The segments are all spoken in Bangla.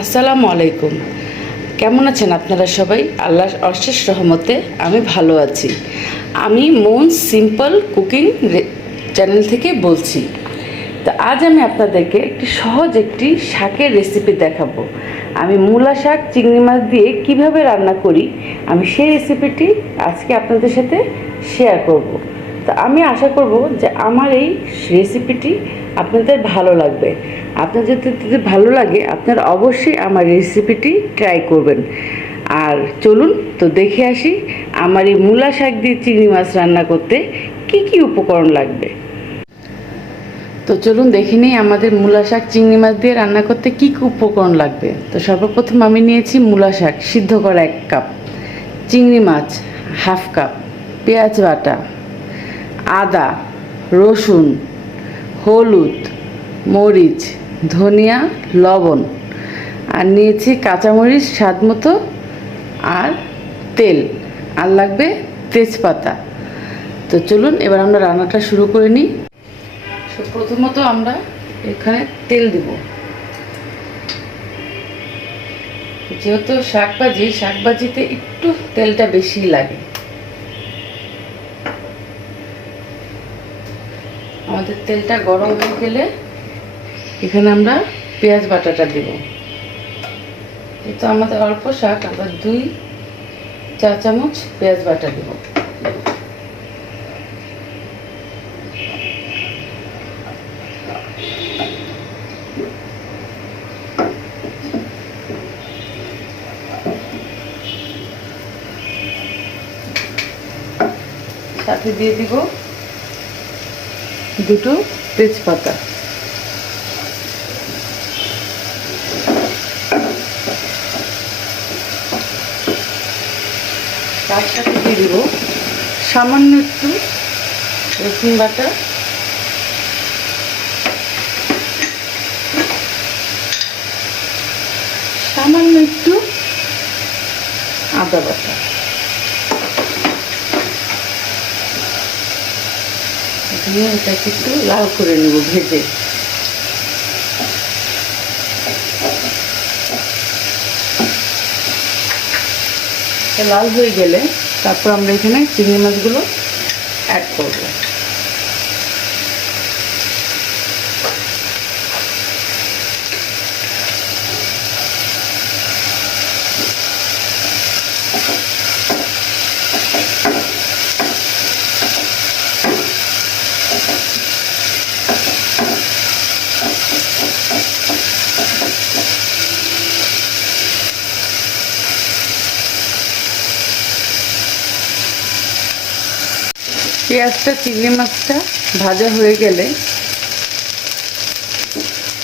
আসসালামু আলাইকুম। কেমন আছেন আপনারা সবাই? আল্লাহর অশেষ রহমতে আমি ভালো আছি। আমি সিম্পল কুকিং চ্যানেল থেকে বলছি। তো আজ আমি আপনাদেরকে একটি শাকের রেসিপি দেখাবো। আমি মূলা শাক চিংড়ি মাছ দিয়ে কিভাবে রান্না করি, আমি সেই রেসিপিটি আজকে আপনাদের সাথে শেয়ার করব। তো আমি আশা করব যে আমার এই রেসিপিটি আপনাদের ভালো লাগবে। আপনাদের যদি ভালো লাগে আপনারা অবশ্যই আমার রেসিপিটি ট্রাই করবেন। আর চলুন তো দেখে আসি আমার এই মূলা শাক দিয়ে চিংড়ি মাছ রান্না করতে কি কি উপকরণ লাগবে। তো চলুন দেখে নিই আমাদের মূলা শাক চিংড়ি মাছ দিয়ে রান্না করতে কি কি উপকরণ লাগবে। তো সর্বপ্রথম আমি নিয়েছি মূলা শাক সিদ্ধ করা 1 কাপ, চিংড়ি মাছ হাফ কাপ, পেঁয়াজ বাটা, আদা, রসুন, হলুদ, মরিচ, ধনিয়া, লবণ, আর নিয়েছি কাঁচামরিচ স্বাদ মতো, আর তেল, আর লাগবে তেজপাতা। তো চলুন এবার আমরা রান্নাটা শুরু করে নিই। প্রথমত আমরা এখানে তেল দিব। যেহেতু শাকভাজিতে একটু তেলটা বেশি লাগে। আমাদের তেলটা গরম হয়ে গেলে এখানে আমরা পেঁয়াজ বাটাটা দিব। যেহেতু আমাদের অল্প শাক, আমরা 2 চা চামচ পেঁয়াজ বাটা দিব। সাথে দিয়ে দিব 2টো তেজপাতা। তার সাথে দিয়ে দিব সামান্য একটু রসুন বাটা, সামান্য একটু আদা বাটা। দিয়ে এটাকে একটু লাল করে নেব ভেজে। লাল হয়ে গেলে তারপর আমরা এখানে চিংড়ি মাছগুলো অ্যাড করব। পেঁয়াজটা চিংড়ি মাছটা ভাজা হয়ে গেলে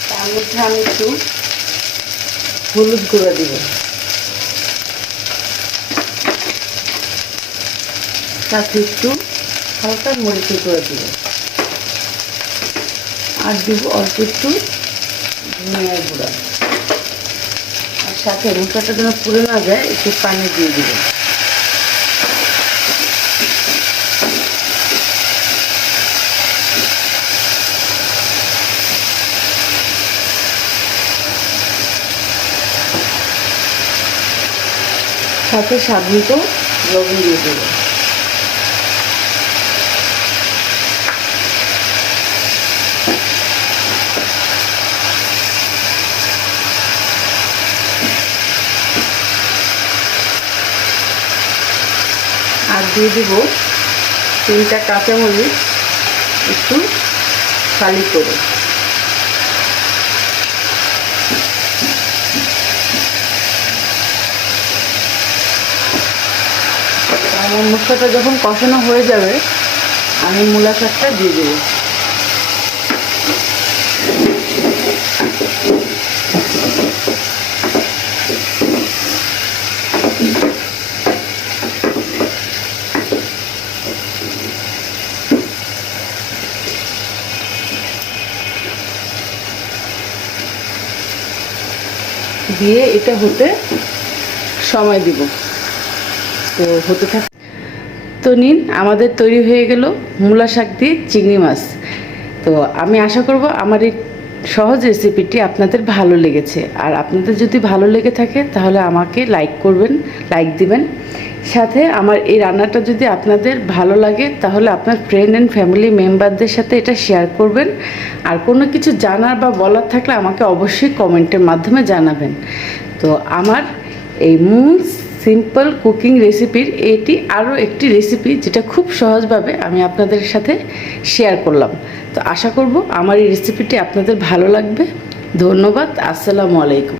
তার মধ্যে আমি একটু হলুদ গুঁড়া দিব, সাথে একটু হালকা মরিচের গুঁড়া দিব, আর দিব অল্প একটু ধনিয়ার গুঁড়া, আর সাথে মশলাটা যেন পুড়ে না যায় একটু পানি দিয়ে দিব। সাথে স্বাদ মতো লবণ দিয়ে দেব। আর দিয়ে দেব 3টা কাঁচামরিচ একটু ফালি করে। আমার মশলাটা যখন কষানো হয়ে যাবে আমি মূলা শাকটা দিয়ে দেব। দিয়ে এটা হতে সময় দিব। তো হতে থাক। তো নিন, আমাদের তৈরি হয়ে গেল মূলা শাক দিয়ে চিংড়ি মাছ। তো আমি আশা করব আমার এই সহজ রেসিপিটি আপনাদের ভালো লেগেছে। আর আপনাদের যদি ভালো লেগে থাকে তাহলে আমাকে লাইক দিবেন। সাথে আমার এই রান্নাটা যদি আপনাদের ভালো লাগে তাহলে আপনার ফ্রেন্ড অ্যান্ড ফ্যামিলি মেম্বারদের সাথে এটা শেয়ার করবেন। আর কোনো কিছু জানার বা বলার থাকলে আমাকে অবশ্যই কমেন্টের মাধ্যমে জানাবেন। তো আমার এই সিম্পল কুকিং রেসিপির এটি আরও একটি রেসিপি যেটা খুব সহজভাবে আমি আপনাদের সাথে শেয়ার করলাম। তো আশা করব আমার এই রেসিপিটি আপনাদের ভালো লাগবে। ধন্যবাদ। আসসালামু আলাইকুম।